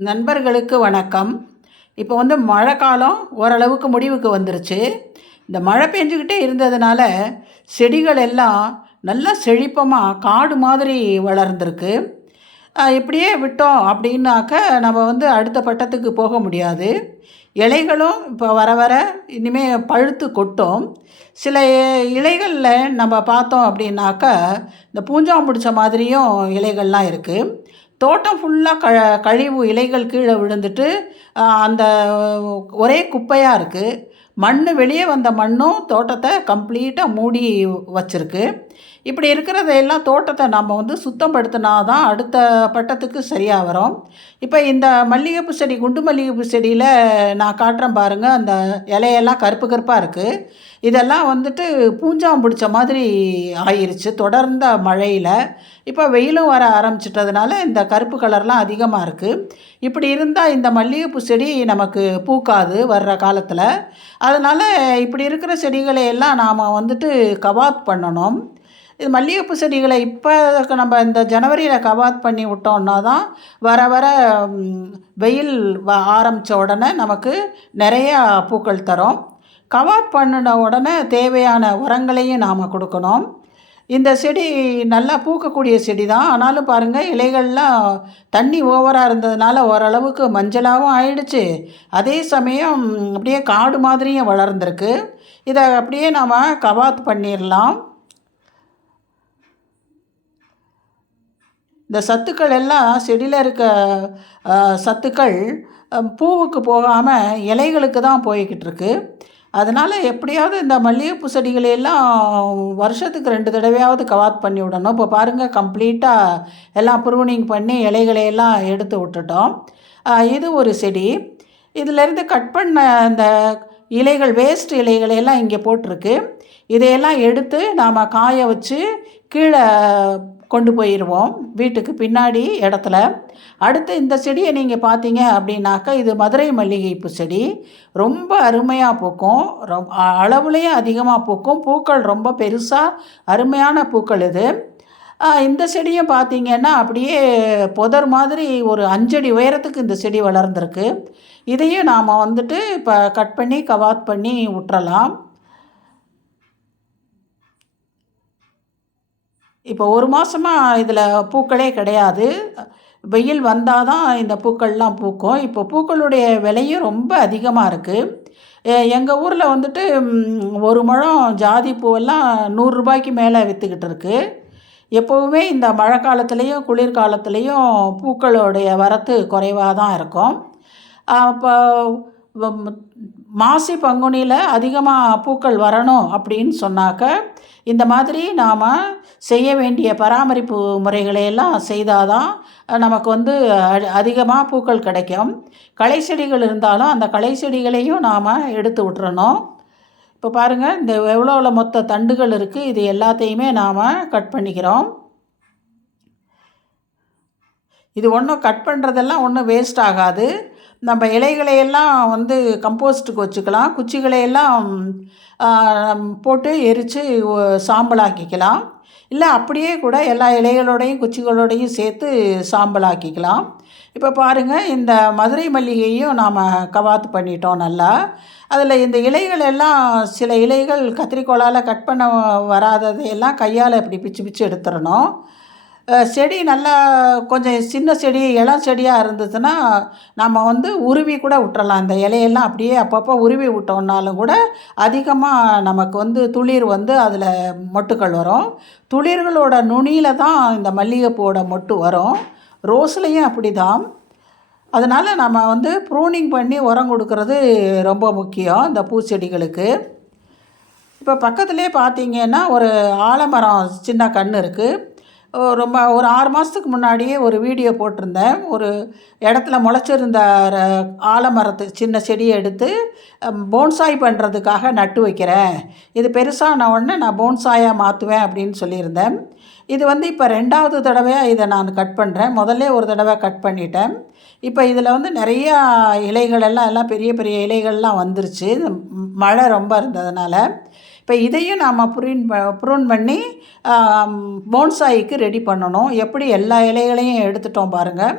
நண்பர்களுக்கு வணக்கம். இப்போ வந்து மழை காலம் ஓரளவுக்கு முடிவுக்கு வந்துருச்சு. இந்த மழை பெஞ்சுக்கிட்டே இருந்ததுனால செடிகள் எல்லாம் நல்லா செழிப்பமாக காடு மாதிரி வளர்ந்துருக்கு. இப்படியே விட்டோம் அப்படின்னாக்க நம்ம வந்து அடுத்த பட்டத்துக்கு போக முடியாது. இலைகளும் இப்போ வர வர இனிமேல் பழுத்து கொட்டும். சில இலைகளில் நம்ம பார்த்தோம் அப்படின்னாக்க இந்த பூஞ்சாம் பிடிச்ச மாதிரியும் இலைகள்லாம் இருக்குது தோட்டம் ஃபுல்லாக க கழிவு இலைகள் கீழே விழுந்துட்டு அந்த ஒரே குப்பையாக இருக்குது மண் வெளியே வந்த மண்ணும் தோட்டத்தை கம்ப்ளீட்டாக மூடி வச்சிருக்கு. இப்படி இருக்கிறதையெல்லாம் தோட்டத்தை நம்ம வந்து சுத்தப்படுத்தினா தான் அடுத்த பட்டத்துக்கு சரியாக வரும். இப்போ இந்த மல்லிகைப்பூ செடி குண்டு மல்லிகைப்பூ செடியில் நான் காட்டுறேன் பாருங்கள் அந்த இலையெல்லாம் கருப்பு கருப்பாக இருக்குது இதெல்லாம் வந்துட்டு பூஞ்சாம் பிடிச்ச மாதிரி ஆயிடுச்சு தொடர்ந்த மழையில். இப்போ வெயிலும் வர ஆரம்பிச்சிட்டதுனால இந்த கருப்பு கலர்லாம் அதிகமாக இருக்குது இப்படி இருந்தால் இந்த மல்லிகைப்பூ செடி நமக்கு பூக்காது வர்ற காலத்தில். அதனால் இப்படி இருக்கிற செடிகளை எல்லாம் நாம் வந்துட்டு கவாத் பண்ணணும். இது மல்லிகைப்பூ செடிகளை இப்போ நம்ம இந்த ஜனவரியில் கவாத் பண்ணி விட்டோம்னா தான் வர வர வெயில் வ ஆரம்பித்த உடனே நமக்கு நிறையா பூக்கள் தரும். கவாத் பண்ணின உடனே தேவையான உரங்களையும் நாம் கொடுக்கணும். இந்த செடி நல்லா பூக்கக்கூடிய செடி தான். ஆனாலும் பாருங்கள் இலைகள்லாம் தண்ணி ஓவராக இருந்ததுனால ஓரளவுக்கு மஞ்சளாகவும் ஆயிடுச்சு. அதே சமயம் அப்படியே காடு மாதிரியும் வளர்ந்துருக்கு. இதை அப்படியே நாம் கவாத் பண்ணிடலாம் இந்த சத்துக்கள் எல்லாம் செடியில் இருக்க சத்துக்கள் பூவுக்கு போகாமல் இலைகளுக்கு தான் போய்கிட்டு இருக்கு. அதனால் எப்படியாவது இந்த மல்லிகைப்பூ செடிகளை எல்லாம் வருஷத்துக்கு ரெண்டு தடவையாவது கவாத் பண்ணி விடணும். இப்போ பாருங்கள் கம்ப்ளீட்டாக எல்லாம் ப்ரூனிங் பண்ணி இலைகளையெல்லாம் எடுத்து விட்டுட்டோம். இது ஒரு செடி. இதிலேருந்து கட் பண்ண அந்த இலைகள் வேஸ்ட் இலைகளையெல்லாம் இங்கே போட்டிருக்கு. இதையெல்லாம் எடுத்து நாம் காய வச்சு கீழே கொண்டு போயிடுவோம் வீட்டுக்கு பின்னாடி இடத்துல. அடுத்து இந்த செடியை நீங்கள் பார்த்தீங்க அப்படின்னாக்கா இது மதுரை மல்லிகைப்பூ செடி. ரொம்ப அருமையாக பூக்கும். ரொம் அளவுலேயும் அதிகமாக பூக்கும். பூக்கள் ரொம்ப பெருசாக அருமையான பூக்கள் இது. இந்த செடியும் பார்த்தீங்கன்னா அப்படியே புதர் மாதிரி ஒரு அஞ்சடி உயரத்துக்கு இந்த செடி வளர்ந்துருக்கு. இதையும் நாம் வந்துட்டு இப்போ கட் பண்ணி கவாத் பண்ணி விட்டுறலாம் இப்போ ஒரு மாதமாக இதில் பூக்களே கிடையாது. வெயில் வந்தால் தான் இந்த பூக்கள்லாம் பூக்கும். இப்போ பூக்களுடைய விலையும் ரொம்ப அதிகமாக இருக்குது எங்கள் ஊரில் வந்துட்டு ஒரு முழம் ஜாதி பூவெல்லாம் நூறுரூபாய்க்கு மேலே விற்றுக்கிட்டு இருக்குது எப்போவுமே இந்த மழை காலத்துலேயும் குளிர்காலத்துலேயும் பூக்களுடைய வரத்து குறைவாக தான் இருக்கும். அப்போ மாசி பங்குனியில் அதிகமாக பூக்கள் வரணும் அப்படின்னு சொன்னாக்க இந்த மாதிரி நாம் செய்ய வேண்டிய பராமரிப்பு முறைகளையெல்லாம் செய்தால் தான் நமக்கு வந்து அதிகமாக பூக்கள் கிடைக்கும். களை செடிகள் இருந்தாலும் அந்த களை செடிகளையும் நாம் எடுத்து விட்டுறணும். இப்போ பாருங்கள் இந்த எவ்வளோ மொத்த தண்டுகள் இருக்குது இது எல்லாத்தையுமே நாம் கட் பண்ணிக்கிறோம். இது ஒன்றும் கட் பண்ணுறதெல்லாம் ஒன்றும் வேஸ்ட் ஆகாது. நம்ம இலைகளையெல்லாம் வந்து கம்போஸ்ட்டுக்கு வச்சுக்கலாம். குச்சிகளையெல்லாம் போட்டு எரித்து சாம்பலாக்கிக்கலாம். இல்லை அப்படியே கூட எல்லா இலைகளோடையும் குச்சிகளோடையும் சேர்த்து சாம்பலாக்கிக்கலாம். இப்போ பாருங்கள் இந்த மதுரை மல்லிகையும் நாம் கவாத்து பண்ணிட்டோம் நல்லா. அதில் இந்த இலைகள் எல்லாம் சில இலைகள் கத்திரிக்கோலால் கட் பண்ண வராததையெல்லாம் கையால் இப்படி பிச்சு பிச்சு எடுத்துடணும். செடி நல்லா கொஞ்சம் சின்ன செடி இளம் செடியாக இருந்ததுன்னா நம்ம வந்து உருவி கூட விட்டுறலாம். அந்த இலையெல்லாம் அப்படியே அப்பப்போ உருவி விட்டோம்னாலும் கூட அதிகமாக நமக்கு வந்து துளிர் வந்து அதில் மொட்டுக்கள் வரும். துளிர்களோட நுனியில் தான் இந்த மல்லிகைப்பூவோட மொட்டு வரும். ரோஸ்லேயும் அப்படி தான் அதனால் நம்ம வந்து ப்ரூனிங் பண்ணி உரம் கொடுக்கறது ரொம்ப முக்கியம் இந்த பூச்செடிகளுக்கு இப்போ பக்கத்துலேயே பார்த்தீங்கன்னா ஒரு ஆலமரம் சின்ன கன்று இருக்குது ரொம்ப ஒரு ஆறு மாதத்துக்கு முன்னாடியே ஒரு வீடியோ போட்டிருந்தேன். ஒரு இடத்துல முளைச்சிருந்த ஆலமரத்து சின்ன செடியை எடுத்து போன்சாய் பண்ணுறதுக்காக நட்டு வைக்கிறேன். இது பெருசான உடனே நான் போன்சாயாக மாற்றுவேன் அப்படின்னு சொல்லியிருந்தேன். இது வந்து இப்போ ரெண்டாவது தடவையாக இதை நான் கட் பண்ணுறேன் முதல்ல ஒரு தடவை கட் பண்ணிட்டேன். இப்போ இதில் வந்து நிறையா இலைகள் எல்லாம் எல்லாம் பெரிய பெரிய இலைகள்லாம் வந்துருச்சு. மழை ரொம்ப இருந்ததுனால. இப்போ இதையும் நாம் புரின் ப்ரூன் பண்ணி போன்சாய்க்கு ரெடி பண்ணணும். எப்படி எல்லா இலைகளையும் எடுத்துட்டோம் பாருங்கள்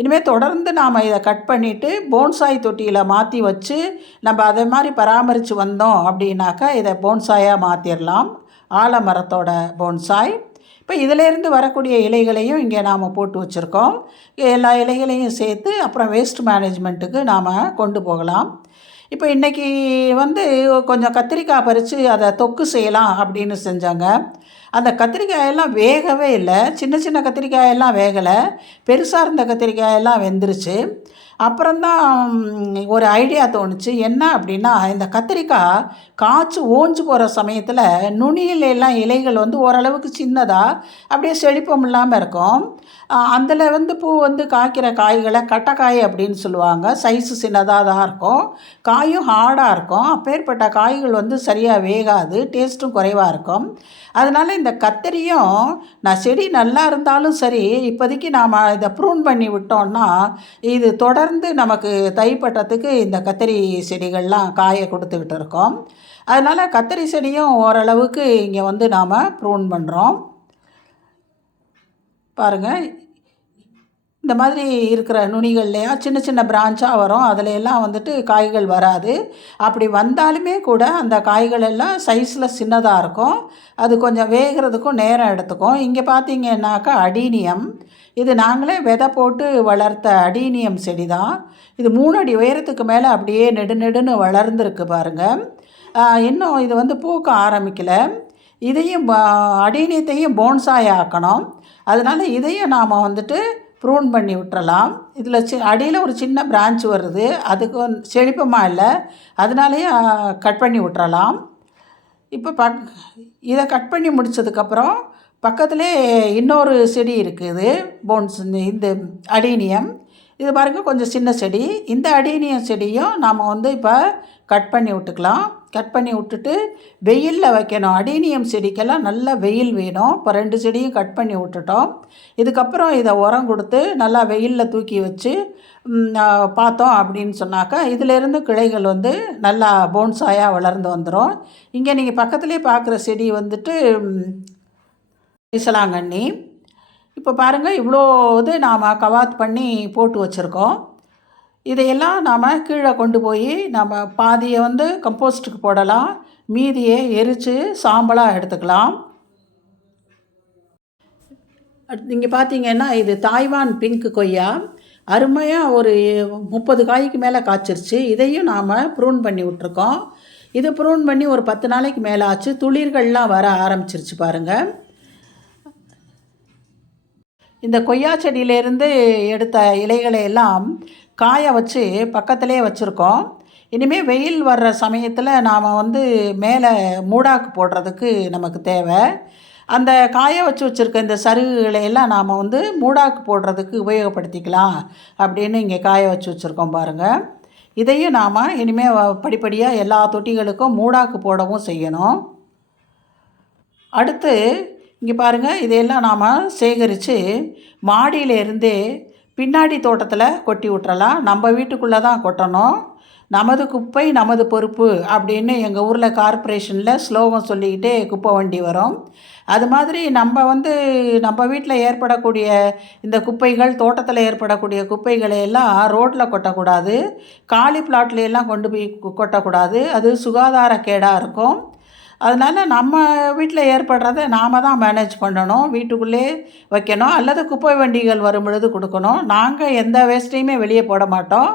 இனிமேல் தொடர்ந்து நாம் இதை கட் பண்ணிவிட்டு போன்சாய் தொட்டியில் மாற்றி வச்சு நம்ம அதே மாதிரி பராமரித்து வந்தோம் அப்படின்னாக்கா இதை போன்சாயாக மாற்றிடலாம் ஆலமரத்தோட போன்சாய் இப்போ இதிலேருந்து வரக்கூடிய இலைகளையும் இங்கே நாம் போட்டு வச்சுருக்கோம். எல்லா இலைகளையும் சேர்த்து அப்புறம் வேஸ்ட் மேனேஜ்மெண்ட்டுக்கு நாம் கொண்டு போகலாம். இப்போ இன்றைக்கி வந்து கொஞ்சம் கத்திரிக்காய் பறித்து அதை தொக்கு செய்யலாம் அப்படின்னு செஞ்சாங்க. அந்த கத்திரிக்காயெல்லாம் வேகவே இல்லை. சின்ன சின்ன கத்திரிக்காயெல்லாம் வேகலை. பெருசாக இருந்த கத்திரிக்காயெல்லாம் வெந்துருச்சு. அப்புறம்தான் ஒரு ஐடியா தோணுச்சு. என்ன அப்படின்னா இந்த கத்திரிக்காய் காய்ச்சி ஓஞ்சு போகிற சமயத்தில் நுனியில் எல்லாம் இலைகள் வந்து ஓரளவுக்கு சின்னதாக அப்படியே செழிப்பம் இல்லாமல் இருக்கும். அதில் வந்து பூ வந்து காய்க்கிற காய்களை கட்டைக்காய் அப்படின்னு சொல்லுவாங்க. சைஸு சின்னதாக தான் இருக்கும். காயும் ஹார்டாக இருக்கும். அப்பேற்பட்ட காய்கள் வந்து சரியாக வேகாது டேஸ்ட்டும் குறைவாக இருக்கும். அதனால் இந்த கத்திரியும் நான் செடி நல்லா இருந்தாலும் சரி இப்போதைக்கு நாம் இதை ப்ரூன் பண்ணி விட்டோம்னா இது தொடர் தொடர்ந்து நமக்கு தைப்பட்டத்துக்கு இந்த கத்திரி செடிகள்லாம் காய கொடுத்துக்கிட்டு இருக்கோம் அதனால் கத்திரி செடியும் ஓரளவுக்கு இங்கே வந்து நாம் ப்ரூன் பண்ணுறோம் பாருங்கள் இந்த மாதிரி இருக்கிற நுனிகள்லையா சின்ன சின்ன பிரான்ச்சாக வரும். அதில் எல்லாம் வந்துட்டு காய்கள் வராது. அப்படி வந்தாலுமே கூட அந்த காய்கள் எல்லாம் சைஸில் சின்னதாக இருக்கும். அது கொஞ்சம் வேகிறதுக்கும் நேரம் எடுத்துக்கும். இங்கே பார்த்தீங்கன்னாக்கா அடீனியம். இது நாங்களே விதை போட்டு வளர்த்த அடீனியம் செடி தான் இது மூணு அடி உயரத்துக்கு மேலே அப்படியே நெடு நெடுன்னு வளர்ந்துருக்கு பாருங்கள் இன்னும் இது வந்து பூக்க ஆரம்பிக்கலை. இதையும் அடீனியத்தையும் போன்சாய் ஆக்கணும். அதனால் இதையும் நாம் வந்துட்டு ப்ரூன் பண்ணி விட்டுறலாம். இதில் சி அடியில் ஒரு சின்ன பிரான்ச் வருது. அதுக்கு செழிப்பமாக இல்லை. அதனாலேயே கட் பண்ணி விட்டுறலாம். இப்போ பக் இதை கட் பண்ணி முடித்ததுக்கப்புறம் பக்கத்திலே இன்னொரு செடி இருக்குது போன்ஸ் இந்த அடீனியம். இது பாருங்கள் கொஞ்சம் சின்ன செடி. இந்த அடீனியம் செடியும் நாம் வந்து இப்போ கட் பண்ணி விட்டுக்கலாம். கட் பண்ணி விட்டுட்டு வெயிலில் வைக்கணும். அடீனியம் செடிக்கெல்லாம் நல்லா வெயில் வேணும். இப்போ ரெண்டு செடியும் கட் பண்ணி விட்டுட்டோம். இதுக்கப்புறம் இதை உரம் கொடுத்து நல்லா வெயிலில் தூக்கி வச்சு பார்த்தோம் அப்படின்னு சொன்னாக்கா இதிலேருந்து கிளைகள் வந்து நல்லா போன்சாயாக வளர்ந்து வந்துடும் இங்கே நீங்கள் பக்கத்துலேயே பார்க்குற செடி வந்துட்டு விசலாங்கண்ணி இப்போ பாருங்கள் இவ்வளோ இது நாம் கவாத் பண்ணி போட்டு வச்சுருக்கோம். இதையெல்லாம் நாம் கீழே கொண்டு போய் நம்ம பாதியை வந்து கம்போஸ்ட்டுக்கு போடலாம். மீதியை எரித்து சாம்பலாக எடுத்துக்கலாம். நீங்கள் பார்த்தீங்கன்னா இது தாய்வான் பிங்க் கொய்யா. அருமையாக ஒரு முப்பது காய்க்கு மேலே காய்ச்சிருச்சு. இதையும் நாம் ப்ரூன் பண்ணி விட்ருக்கோம் இது ப்ரூன் பண்ணி ஒரு பத்து நாளைக்கு மேலே ஆச்சு துளிர்கள்லாம் வர ஆரம்பிச்சிருச்சு பாருங்கள் இந்த கொய்யா செடியிலேருந்து எடுத்த இலைகளை எல்லாம் காய வச்சு பக்கத்துலேயே வச்சுருக்கோம். இனிமேல் வெயில் வர்ற சமயத்தில் நாம் வந்து மேலே மூடாக்கு போடுறதுக்கு நமக்கு தேவை. அந்த காய வச்சு வச்சுருக்க இந்த சருகுகளை எல்லாம் நாம் வந்து மூடாக்கு போடுறதுக்கு உபயோகப்படுத்திக்கலாம் அப்படின்னு இங்கே காய வச்சு வச்சுருக்கோம் பாருங்கள் இதையும் நாம் இனிமேல் படிப்படியாக எல்லா தொட்டிகளுக்கும் மூடாக்கு போடவும் செய்யணும். அடுத்து இங்கே பாருங்கள் இதையெல்லாம் நாம் சேகரித்து மாடியிலேருந்தே பின்னாடி தோட்டத்தில் கொட்டி விட்றலாம் நம்ம வீட்டுக்குள்ளே தான் கொட்டணும். நமது குப்பை நமது பொறுப்பு அப்படின்னு எங்கள் ஊரில் கார்ப்பரேஷனில் ஸ்லோகம் சொல்லிக்கிட்டே குப்பை வண்டி வரும். அது மாதிரி நம்ம வந்து நம்ம வீட்டில் ஏற்படக்கூடிய இந்த குப்பைகள் தோட்டத்தில் ஏற்படக்கூடிய குப்பைகளை எல்லாம் ரோட்டில் கொட்டக்கூடாது. காலி பிளாட்லையெல்லாம் எல்லாம் கொண்டு போய் கொட்டக்கூடாது. அது சுகாதார கேடாக இருக்கும். அதனால் நம்ம வீட்டில் ஏற்படுறத நாம் தான் மேனேஜ் பண்ணணும் வீட்டுக்குள்ளே வைக்கணும் அல்லது குப்பை வண்டிகள் வரும் பொழுது கொடுக்கணும். நாங்கள் எந்த வேஸ்ட்டையுமே வெளியே போட மாட்டோம்.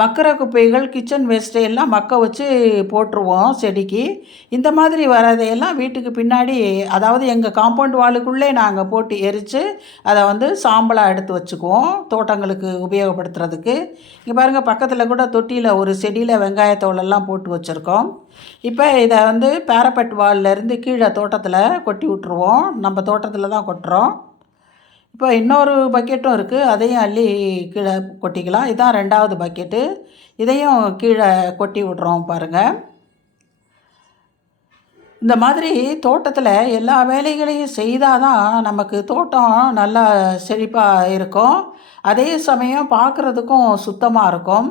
மக்கிற குப்பைகள் கிச்சன் வேஸ்ட்டை எல்லாம் மக்க வச்சு போட்டுருவோம் செடிக்கு. இந்த மாதிரி வரதையெல்லாம் வீட்டுக்கு பின்னாடி அதாவது எங்கள் காம்பவுண்ட் வாலுக்குள்ளே நாங்கள் போட்டு எரித்து அதை வந்து சாம்பலாக எடுத்து வச்சுக்குவோம் தோட்டங்களுக்கு உபயோகப்படுத்துறதுக்கு. இங்கே பாருங்கள் பக்கத்தில் கூட தொட்டியில் ஒரு செடியில் வெங்காயத்தோலெல்லாம் போட்டு வச்சுருக்கோம். இப்போ இதை வந்து பேரப்பட் வால்லேருந்து கீழே தோட்டத்தில் கொட்டி விட்ருவோம் நம்ம தோட்டத்தில் தான் கொட்டுறோம். இப்போ இன்னொரு பக்கெட்டும் இருக்குது அதையும் அள்ளி கீழே கொட்டிக்கலாம். இதுதான் ரெண்டாவது பக்கெட்டு இதையும் கீழே கொட்டி விட்றோம் பாருங்கள் இந்த மாதிரி தோட்டத்தில் எல்லா வேலைகளையும் செய்தால் தான் நமக்கு தோட்டம் நல்லா செழிப்பாக இருக்கும். அதே சமயம் பார்க்குறதுக்கும் சுத்தமாக இருக்கும்.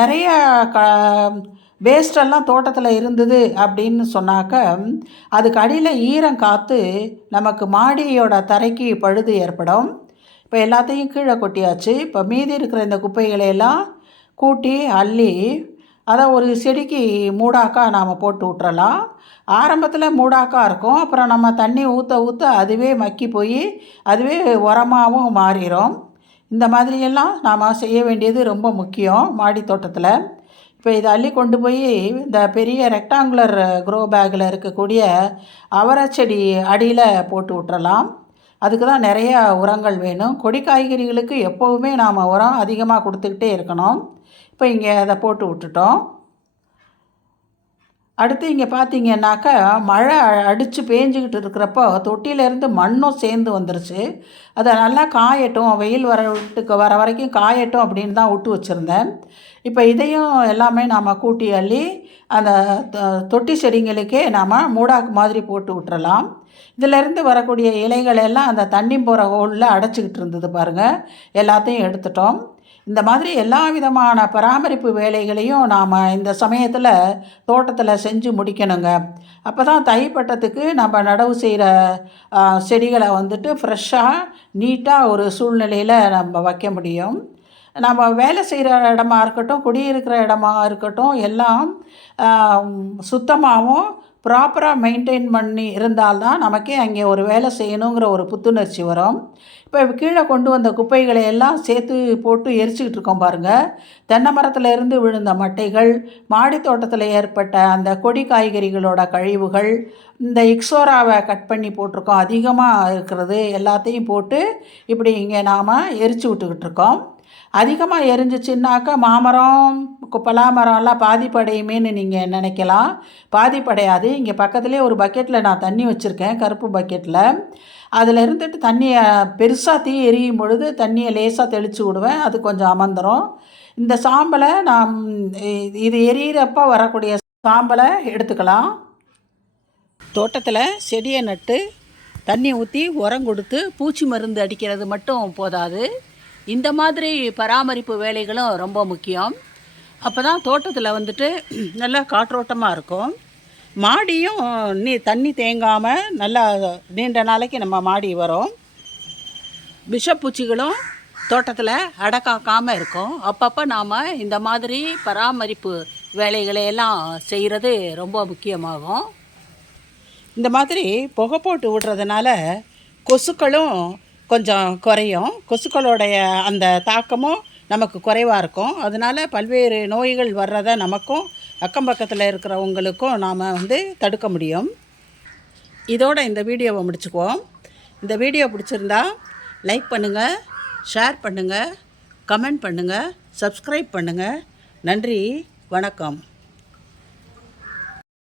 நிறைய க வேஸ்டெல்லாம் தோட்டத்தில் இருந்தது அப்படின்னு சொன்னாக்க அதுக்கு அடியில் ஈரம் காற்று நமக்கு மாடியோட தரைக்கு பழுது ஏற்படும். இப்போ எல்லாத்தையும் கீழே கொட்டியாச்சு. இப்போ மீதி இருக்கிற இந்த குப்பைகளை எல்லாம் கூட்டி அள்ளி அதை ஒரு செடிக்கு மூடாக்கா நாம் போட்டு விட்றலாம் ஆரம்பத்தில் மூடாக்கா இருக்கும். அப்புறம் நம்ம தண்ணி ஊற்ற ஊற்ற அதுவே மக்கி போய் அதுவே உரமாகவும் மாறிடும் இந்த மாதிரியெல்லாம் நாம் செய்ய வேண்டியது ரொம்ப முக்கியம் மாடி தோட்டத்தில். இப்போ இதை அள்ளி கொண்டு போய் இந்த பெரிய ரெக்டாங்குலர் க்ரோ பேக்கில் இருக்கக்கூடிய அவரை செடி அடியில் போட்டு விட்டுறலாம். அதுக்கு தான் நிறைய உரங்கள் வேணும். கொடி காய்கறிகளுக்கு எப்போவுமே நாம் உரம் அதிகமாக கொடுத்துக்கிட்டே இருக்கணும். இப்போ இங்கே அதை போட்டு விட்டுட்டோம். அடுத்து இங்கே பார்த்தீங்கன்னாக்கா மழை அடித்து பேஞ்சிக்கிட்டு இருக்கிறப்போ தொட்டியிலேருந்து மண்ணும் சேர்ந்து வந்துருச்சு. அதை நல்லா காயட்டும். வெயில் வர விட்டுக்கு வர வரைக்கும் காயட்டும் அப்படின்னு தான் விட்டு வச்சுருந்தேன். இப்போ இதையும் எல்லாமே நாம் கூட்டி அள்ளி அந்த தொட்டி செடிங்களுக்கே நாம் மூடாக்கு மாதிரி போட்டு விட்டுறலாம். இதிலேருந்து வரக்கூடிய இலைகள் எல்லாம் அந்த தண்ணி போகிற ஹோலில் அடைச்சிக்கிட்டு இருந்தது பாருங்கள் எல்லாத்தையும் எடுத்துட்டோம். இந்த மாதிரி எல்லா விதமான பராமரிப்பு வேலைகளையும் நாம் இந்த சமயத்தில் தோட்டத்தில் செஞ்சு முடிக்கணுங்க. அப்போ தான் தைப்பட்டத்துக்கு நம்ம நடவு செய்கிற செடிகளை வந்துட்டு ஃப்ரெஷ்ஷாக நீட்டாக ஒரு சூழ்நிலையில் நம்ம வைக்க முடியும். நம்ம வேலை செய்கிற இடமா இருக்கட்டும் குடியிருக்கிற இடமா இருக்கட்டும் எல்லாம் சுத்தமாகவும் ப்ராப்பராக மெயின்டைன் பண்ணி இருந்தால்தான் நமக்கே அங்கே ஒரு வேலை செய்யணுங்கிற ஒரு புத்துணர்ச்சி வரும். இப்போ கீழே கொண்டு வந்த குப்பைகளை எல்லாம் சேர்த்து போட்டு எரிச்சிக்கிட்டு இருக்கோம் பாருங்கள் தென்னை மரத்தில் இருந்து விழுந்த மட்டைகள் மாடி தோட்டத்தில் ஏற்பட்ட அந்த கொடி காய்கறிகளோட கழிவுகள் இந்த இக்ஸோராவை கட் பண்ணி போட்டிருக்கோம். அதிகமாக இருக்கிறது எல்லாத்தையும் போட்டு இப்படி இங்கே நாம் எரிச்சு விட்டுக்கிட்டு இருக்கோம். அதிகமாக எரிஞ்சிச்சின்னாக்கா மாமரம் பலாமரம்லாம் பாதிப்படையுமேன்னு நீங்கள் நினைக்கலாம். பாதிப்படையாது. இங்கே பக்கத்துலேயே ஒரு பக்கெட்டில் நான் தண்ணி வச்சுருக்கேன் கருப்பு பக்கெட்டில் அதில் இருந்துட்டு தண்ணியை பெருசாக தீ எரியும் பொழுது தண்ணியை லேசாக தெளித்து விடுவேன் அது கொஞ்சம் அமர்ந்துடும் இந்த சாம்பலை நான் இது எரியிறப்ப வரக்கூடிய சாம்பலை எடுத்துக்கலாம். தோட்டத்தில் செடியை நட்டு தண்ணி ஊற்றி உரம் கொடுத்து பூச்சி மருந்து அடிக்கிறது மட்டும் போதாது. இந்த மாதிரி பராமரிப்பு வேலைகளும் ரொம்ப முக்கியம். அப்போ தான் தோட்டத்தில் வந்துட்டு நல்லா காற்றோட்டமாக இருக்கும். மாடியும் நீ தண்ணி தேங்காமல் நல்லா நீண்ட நாளைக்கு நம்ம மாடி வரும். விஷப்பூச்சிகளும் தோட்டத்தில் அடக்காக்காமல் இருக்கும். அப்பப்போ நாம் இந்த மாதிரி பராமரிப்பு வேலைகளை எல்லாம் செய்கிறது ரொம்ப முக்கியமாகும். இந்த மாதிரி புகை போட்டு விடுறதுனால கொசுக்களும் கொஞ்சம் குறையும். கொசுக்களுடைய அந்த தாக்கமும் நமக்கு குறைவாக இருக்கும். அதனால் பல்வேறு நோய்கள் வர்றதை நமக்கும் அக்கம் பக்கத்தில் இருக்கிறவங்களுக்கும் நாம் வந்து தடுக்க முடியும். இதோட இந்த வீடியோவை முடிச்சுக்குவோம். இந்த வீடியோ பிடிச்சிருந்தா லைக் பண்ணுங்கள் ஷேர் பண்ணுங்கள் கமெண்ட் பண்ணுங்கள் சப்ஸ்கிரைப் பண்ணுங்கள் நன்றி வணக்கம்.